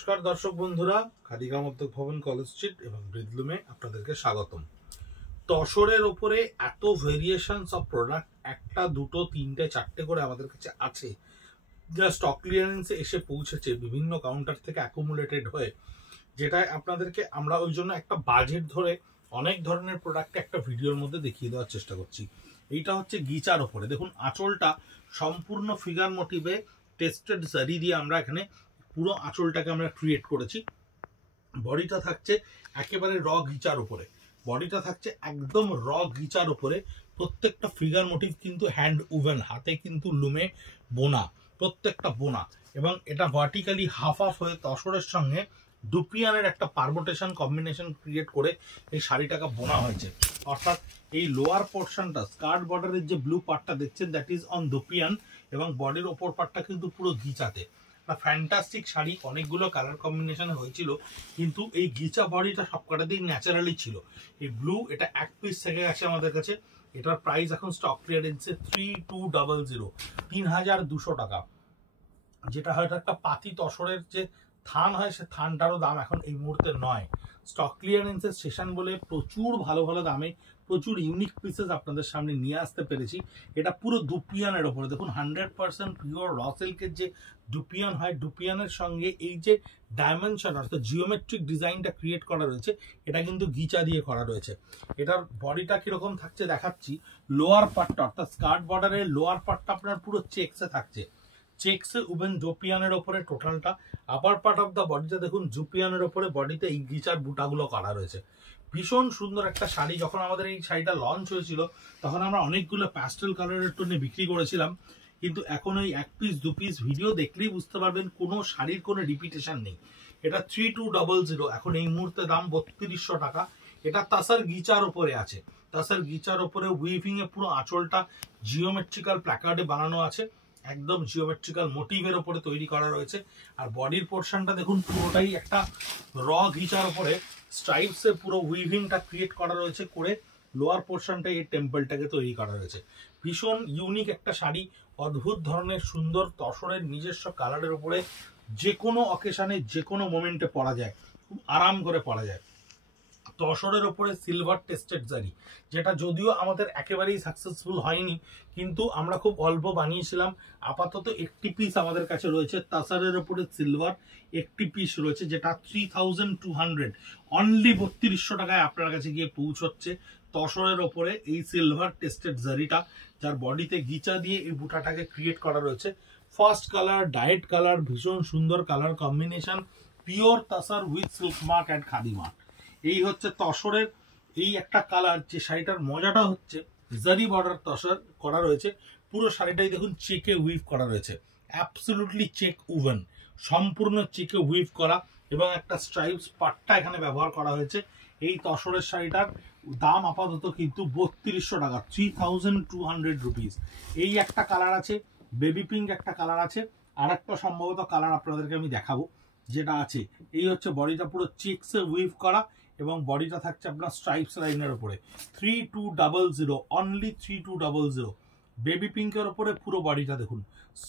নমস্কার দর্শক বন্ধুরা, খাদি গ্রামোদ্যোগ ভবন কলেজ স্ট্রিট এবং ব্রিদলুমে আপনাদেরকে স্বাগতম। তসরের উপরে এত ভেরিয়েশনস অফ প্রোডাক্ট, একটা দুটো তিনটে চারটে করে আমাদের কাছে আছে, যা স্টক ক্লিয়ারেন্সে এসে পৌঁছেছে বিভিন্ন কাউন্টার থেকে অ্যাকুমুলেটেড হয়ে, যেটা আপনাদেরকে আমরা ওই জন্য একটা বাজেট ধরে অনেক ধরনের প্রোডাক্ট একটা ভিডিওর মধ্যে দেখিয়ে দেওয়ার চেষ্টা করছি। এইটা হচ্ছে গিচার ওপরে দেখুন, আঁচলটা সম্পূর্ণ ফিগার মোটিভে টেস্টেড জারি দিয়ে আমরা এখানে পুরো আঁচলটাকে আমরা ক্রিয়েট করেছি। বডিটা থাকছে একেবারে র গিচার উপরে, বডিটা থাকছে একদম র গিচার উপরে। প্রত্যেকটা ফিগার মোটিভ কিন্তু হ্যান্ড উভেন, হাতে কিন্তু লুমে বোনা, প্রত্যেকটা বোনা, এবং এটা ভার্টিক্যালি হাফ হাফ হয়ে তসরের সঙ্গে ডুপিয়ানের একটা পারমোটেশন কম্বিনেশন ক্রিয়েট করে এই শাড়িটাকে বোনা হয়েছে। অর্থাৎ এই লোয়ার পোর্শনটা স্কার্ট বর্ডারের যে ব্লু পার্টটা দেখছেন, দ্যাট ইজ অন ডুপিয়ান, এবং বডির ওপর পার্টটা কিন্তু পুরো গিচাতে। ফ্যান্টাস্টিক শাড়ি, অনেকগুলো কালার কম্বিনেশনে হয়েছিল, কিন্তু এই গিচা বডিটা সবকটাতেই ন্যাচারালি ছিল। এই ব্লু, এটা এক পিস থেকে গেছে আমাদের কাছে। এটার প্রাইস এখন স্টক ক্লিয়ারেন্সে 3200, 3200 টাকা। যেটা হয় একটা পাতি তসরের যে থান হয়, সে থানটারও দাম এখন এই মুহূর্তে নয়। স্টক ক্লিয়ারেন্সের সেশন বলে প্রচুর ভালো ভালো দামে প্রচুর ইউনিক পিসেস আপনাদের সামনে নিয়ে আসতে পেরেছি। এটা পুরো ডুপিয়ানের ওপরে দেখুন, 100% পিওর র সিল্কের যে ডুপিয়ান হয়, ডুপিয়ানের সঙ্গে এই যে ডাইমেনশন অর্থাৎ জিওমেট্রিক ডিজাইনটা ক্রিয়েট করা রয়েছে, এটা কিন্তু গিচা দিয়ে করা রয়েছে। এটার বডিটা কিরকম থাকছে দেখাচ্ছি। লোয়ার পার্টটা অর্থাৎ স্কার্ট বর্ডারের লোয়ার পার্টটা আপনার পুরো চেক্সে থাকছে, চেক্সে উবেন জোপিয়ানের ওপরে টোটালটা। আপার পার্ট অফ দ্য বডিটা দেখুন জোপিয়ানের ওপরে, বডিতে এই গিচার বুটাগুলো করা রয়েছে। ভীষণ সুন্দর একটা শাড়ি। যখন আমাদের এই শাড়িটা লঞ্চ হয়েছিল, তখন আমরা অনেকগুলো প্যাস্টেল কালারের টোনে বিক্রি করেছিলাম, কিন্তু এখন ওই এক পিস দু পিস ভিডিও দেখলেই বুঝতে পারবেন কোনো শাড়ির কোনো রিপিটেশন নেই। এটা 3200, এখন এই মুহূর্তে দাম 3200 টাকা। এটা তাসার গিচার ওপরে আছে, তাসার গিচার ওপরে উইভিং এ পুরো আঁচলটা জিওমেট্রিক্যাল প্ল্যাকার্ডে বানানো আছে, একদম জিওমেট্রিক্যাল মোটিভের উপরে তৈরি করা রয়েছে। আর বডির পোর্শনটা দেখুন, পুরোটাই একটা র গিচার উপরে স্ট্রাইপসে পুরো উইভিংটা ক্রিয়েট করা রয়েছে করে লোয়ার পোর্শনটা এই টেম্পলটাকে তৈরি করা রয়েছে। ভীষণ ইউনিক একটা শাড়ি, অদ্ভুত ধরনের সুন্দর তসরের নিজস্ব কালারের উপরে যে কোনো অকেশনে যে কোনো মোমেন্টে পরা যায়, খুব আরাম করে পরা যায়। তসরের ওপরে সিলভার টেস্টেড জারি, যেটা যদিও আমাদের একেবারেই সাকসেসফুল হয়নি, কিন্তু আমরা খুব অল্প বানিয়েছিলাম। আপাতত একটি পিস আমাদের কাছে রয়েছে তাসারের ওপরে সিলভার, একটি পিস রয়েছে, যেটা 3200, অনলি 3200 টাকায় আপনার কাছে গিয়ে পৌঁছচ্ছে। তসরের ওপরে এই সিলভার টেস্টেড জারিটা, যার বডিতে গিচা দিয়ে এই বুটাটাকে ক্রিয়েট করা রয়েছে। ফার্স্ট কালার, ডায়েট কালার, ভীষণ সুন্দর colour combination, pure তাসার with silk mark and khadi mark. এই হচ্ছে তসরের এই একটা কালার। যে শাড়িটার মজাটা হচ্ছে জারি বর্ডার তসর করা রয়েছে, পুরো শাড়িটাই দেখুন চেকে উইভ করা রয়েছে, অ্যাবসলিউটলি চেক উভেন, সম্পূর্ণ চেকে উইভ করা, এবং একটা স্ট্রাইপস পাট্টা এখানে ব্যবহার করা হয়েছে। এই তসরের শাড়িটার দাম আপাতত কিন্তু 3200 টাকা, 3200 রুপিস। এই একটা কালার আছে, বেবি পিঙ্ক একটা কালার আছে, আর একটা সম্ভবত কালার আপনাদেরকে আমি দেখাবো যেটা আছে। এই হচ্ছে বডিটা পুরো চেকসে উইভ করা, এবং বডিটা থাকছে আপনার স্ট্রাইপস লাইনের উপরে। 3200, অনলি 3200। বেবি পিঙ্কের উপরে পুরো বডিটা দেখুন,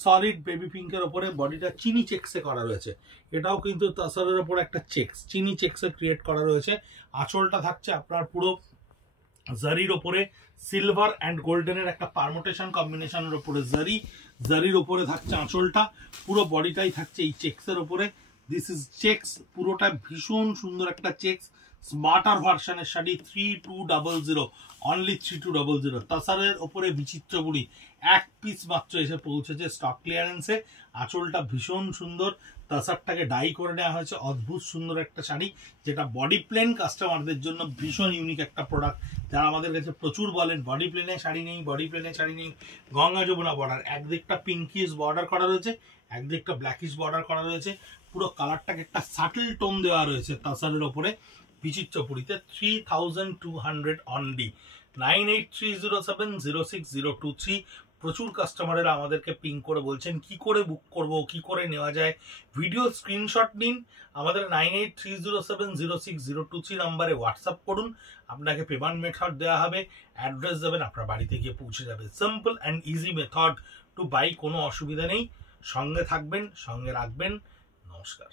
সলিড বেবি পিঙ্কের উপরে বডিটা চিনি চেক্সে করা রয়েছে। এটাও কিন্তু তাসারের উপরে একটা চেক্স, চিনি চেক্সে ক্রিয়েট করা রয়েছে। আঁচলটা থাকছে আপনার পুরো জারির ওপরে সিলভার অ্যান্ড গোল্ডেনের একটা পারমোটেশন কম্বিনেশনের উপরে জারি, জারির ওপরে থাকছে আঁচলটা, পুরো বডিটাই থাকছে এই চেক্সের উপরে। দিস ইজ চেক্স, পুরোটা ভীষণ সুন্দর একটা চেক্স। স্মার্টার ভার্সনের শাড়ি 3200, অনলি 3200। তাসারের ওপরে বিচিত্র বুড়ি এক পিস মাত্র এসে পৌঁছেছে স্টক ক্লিয়ারেন্সে। আঁচলটা ভীষণ সুন্দর, তাসারটাকে ডাই করে নেওয়া হয়েছে, অদ্ভুত সুন্দর একটা শাড়ি, যেটা বডি প্লেন কাস্টমারদের জন্য ভীষণ ইউনিক একটা প্রোডাক্ট। যারা আমাদের কাছে প্রচুর বলেন বডি প্লেনে শাড়ি নেই, বডি প্লেনে শাড়ি নেই, গঙ্গা যমুনা বর্ডার, একদিকটা পিঙ্কিশ বর্ডার করা রয়েছে, একদিকটা ব্ল্যাকিশ বর্ডার করা রয়েছে, পুরো কালারটাকে একটা সাটল টোন দেওয়া রয়েছে তাসারের ওপরে বিচিত্রপুরীতে। 3200 অনলি। 9830706023। প্রচুর কাস্টমারেরা আমাদেরকে পিং করে বলছেন কি করে বুক করব, কি করে নেওয়া যায়। ভিডিও স্ক্রিনশট নিন, আমাদের 9830706023 নাম্বারে হোয়াটসঅ্যাপ করুন, আপনাকে পেমেন্ট মেথড দেওয়া হবে, অ্যাড্রেস দেবেন, আপনার বাড়িতে গিয়ে পৌঁছে যাবে। Simple and easy method to buy, কোনো অসুবিধা নেই। সঙ্গে থাকবেন, সঙ্গে রাখবেন। নমস্কার।